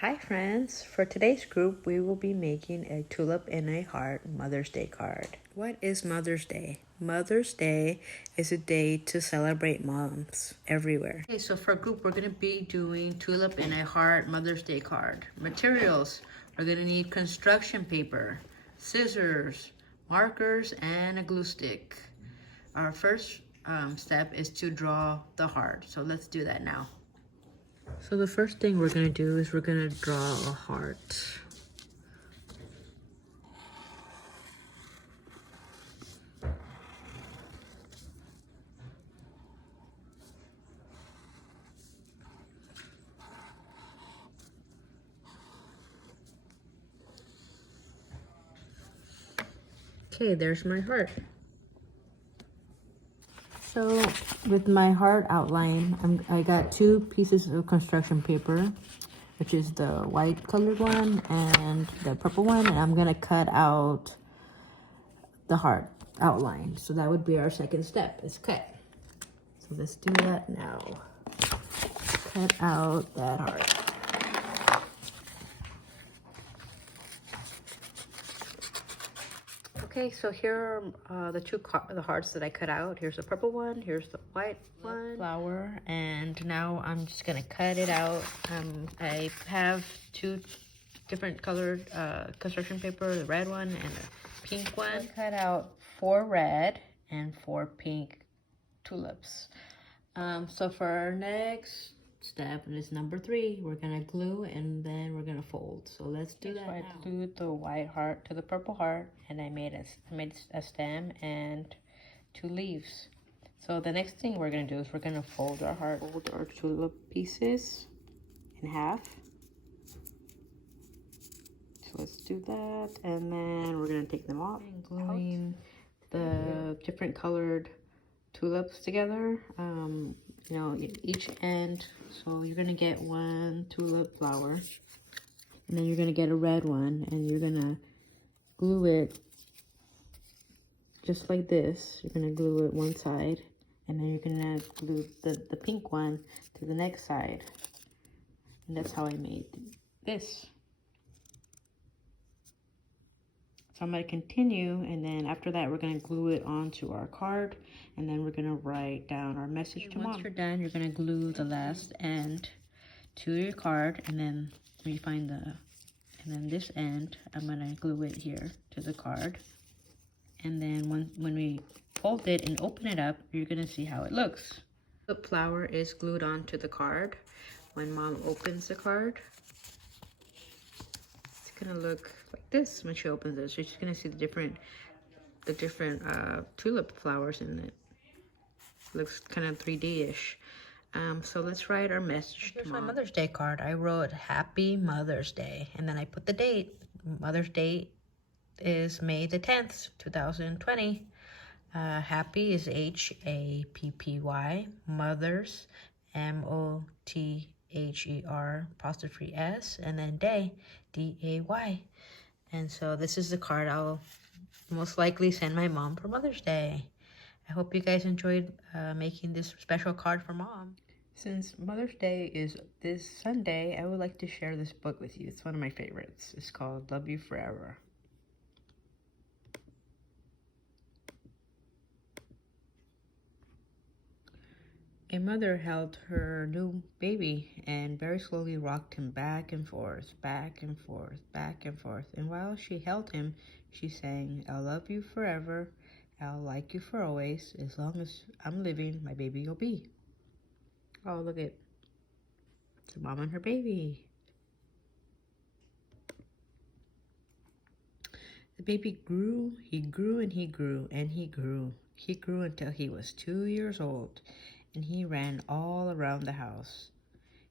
Hi friends, for today's group we will be making a tulip in a heart Mother's Day card. What is Mother's Day? Mother's Day is a day to celebrate moms everywhere. Okay, so for group we're going to be doing tulip in a heart Mother's Day card. Materials, we're going to need construction paper, scissors, markers, and a glue stick. Our first step is to draw the heart, so let's do that now. So the first thing we're going to do is we're going to draw a heart. Okay, there's my heart. So with my heart outline, I got two pieces of construction paper, which is the white colored one and the purple one, and I'm gonna cut out the heart outline. So that would be our second step, is cut. So let's do that now. Cut out that heart. Okay, so here are the hearts that I cut out. Here's the purple one, here's the white one, flower, and now I'm just gonna cut it out. I have two different colored construction paper, the red one and the pink one. I cut out 4 red and 4 pink tulips. So for our next step, and it's number 3, we're gonna glue and then we're gonna fold. So let's do that. So I glued the white heart to the purple heart, and I made a stem and 2 leaves. So the next thing we're gonna do is we're gonna fold our heart, fold our tulip pieces in half. So let's do that, and then we're gonna take them off and gluing the different colored tulips together, you know, each end. So you're gonna get 1 tulip flower, and then you're gonna get a red one, and you're gonna glue it just like this. You're gonna glue it one side, and then you're gonna glue the pink one to the next side, and that's how I made this. So I'm going to continue, and then after that we're going to glue it onto our card, and then we're going to write down our message to Mom. Once you're done, you're going to glue the last end to your card, and then when you find and then this end, I'm going to glue it here to the card. And then when we fold it and open it up, you're going to see how it looks. The flower is glued onto the card. When Mom opens the card, gonna look like this when she opens it. So she's gonna see the different tulip flowers in it. Looks kind of 3D-ish. So let's write our message to Mom. Here's my Mother's Day card. I wrote Happy Mother's Day, and then I put the date. Mother's Day is May the 10th, 2020. Happy is Happy. Mothers, Mother apostrophe S, and then day, Day. And so this is the card I'll most likely send my mom for Mother's Day. I hope you guys enjoyed making this special card for Mom. Since Mother's Day is this Sunday, I would like to share this book with you. It's one of my favorites. It's called Love You Forever. A mother held her new baby and very slowly rocked him back and forth, back and forth, back and forth. And while she held him, she sang, I'll love you forever. I'll like you for always. As long as I'm living, my baby you'll be. Oh, look at the mom and her baby. The baby grew, he grew, and he grew, and he grew. He grew until he was 2 years old, and he ran all around the house.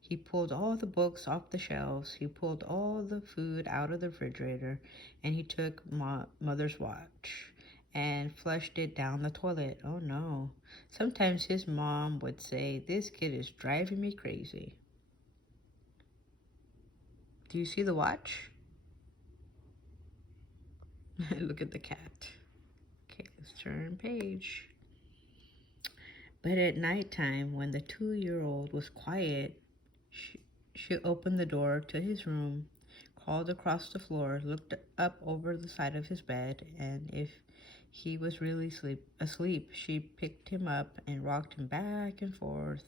He pulled all the books off the shelves, he pulled all the food out of the refrigerator, and he took Mother's watch and flushed it down the toilet. Oh no. Sometimes his mom would say, this kid is driving me crazy. Do you see the watch? Look at the cat. Okay, let's turn page. But at night time, when the 2-year-old was quiet, she opened the door to his room, crawled across the floor, looked up over the side of his bed, and if he was really asleep, she picked him up and rocked him back and forth,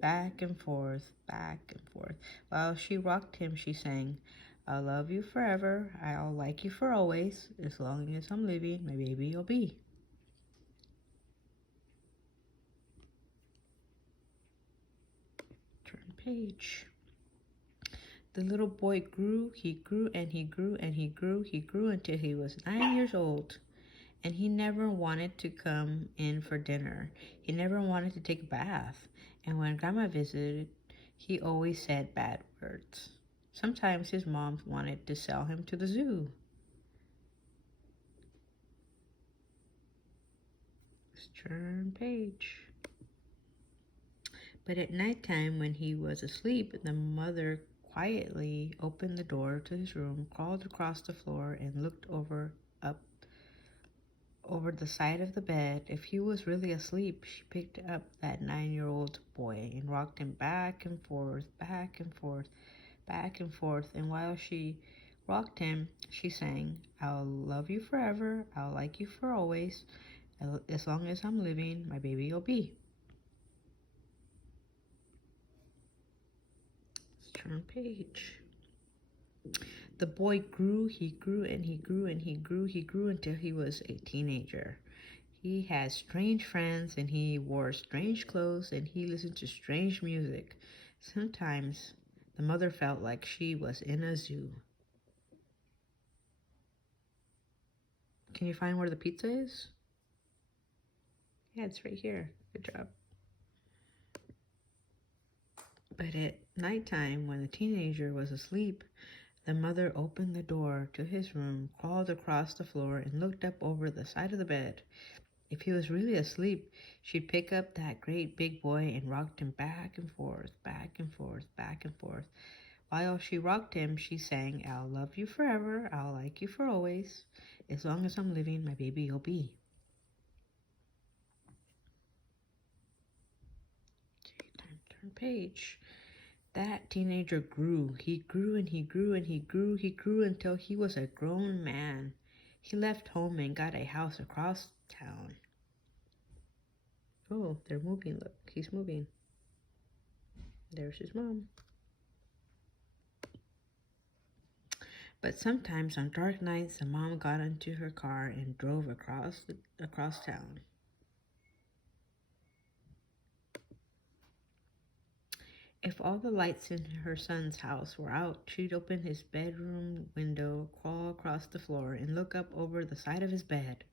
back and forth, back and forth. While she rocked him, she sang, "I'll love you forever, I'll like you for always, as long as I'm living, my baby you'll be." Turn page. The little boy grew, he grew, and he grew, and he grew, he grew until he was 9 years old. And he never wanted to come in for dinner. He never wanted to take a bath. And when Grandma visited, he always said bad words. Sometimes his mom wanted to sell him to the zoo. Let's turn page. But at nighttime, when he was asleep, the mother quietly opened the door to his room, crawled across the floor, and looked up over the side of the bed. If he was really asleep, she picked up that 9-year-old boy and rocked him back and forth, back and forth, back and forth. And while she rocked him, she sang, "I'll love you forever, I'll like you for always, as long as I'm living, my baby you'll be." Let's turn page. The boy grew, he grew, and he grew, and he grew, he grew until he was a teenager. He had strange friends, and he wore strange clothes, and he listened to strange music. Sometimes the mother felt like she was in a zoo. Can you find where the pizza is? Yeah, it's right here. Good job. But at nighttime, when the teenager was asleep, the mother opened the door to his room, crawled across the floor, and looked up over the side of the bed. If he was really asleep, she'd pick up that great big boy and rocked him back and forth, back and forth, back and forth. While she rocked him, she sang, "I'll love you forever, I'll like you for always, as long as I'm living, my baby you'll be." Okay, time to turn page. That teenager grew. He grew and he grew and he grew. He grew until he was a grown man. He left home and got a house across town. Oh, they're moving. Look, he's moving. There's his mom. But sometimes on dark nights, the mom got into her car and drove across town. If all the lights in her son's house were out, she'd open his bedroom window, crawl across the floor, and look up over the side of his bed.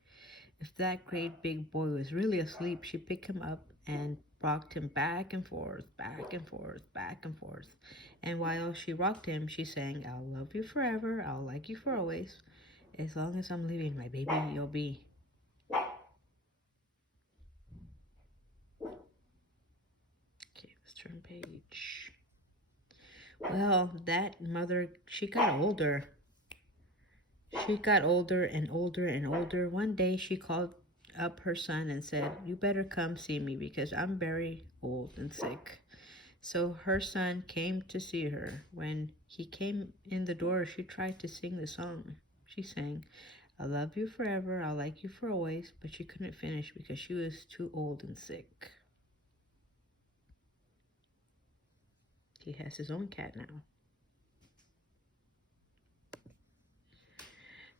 If that great big boy was really asleep, she'd pick him up and rocked him back and forth, back and forth, back and forth. And while she rocked him, she sang, "I'll love you forever, I'll like you for always, as long as I'm living, my baby you'll be." Okay, let's turn page. Well, that mother, she got older. She got older and older and older. One day she called up her son and said, "You better come see me because I'm very old and sick." So her son came to see her. When he came in the door, she tried to sing the song. She sang, "I'll love you forever, I'll like you for always," but she couldn't finish because she was too old and sick. He has his own cat now.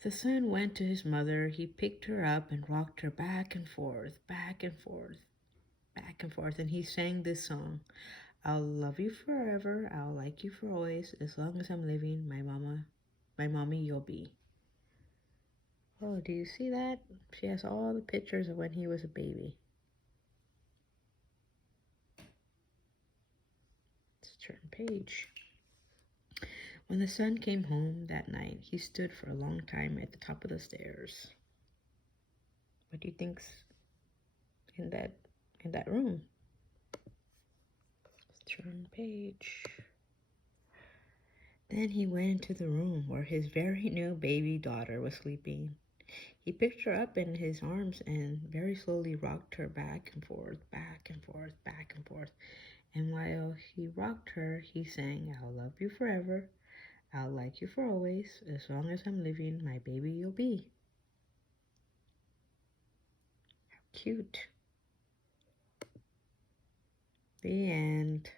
The son went to his mother. He picked her up and rocked her back and forth, back and forth, back and forth. And he sang this song, "I'll love you forever, I'll like you for always, as long as I'm living, my mommy you'll be." Oh, do you see that? She has all the pictures of when he was a baby. Let's turn page. When the son came home that night, he stood for a long time at the top of the stairs. What do you think's in that room? Let's turn page. Then he went into the room where his very new baby daughter was sleeping. He picked her up in his arms and very slowly rocked her back and forth, back and forth, back and forth. And while he rocked her, he sang, "I'll love you forever. I'll like you for always. As long as I'm living, my baby you'll be." Cute. The end.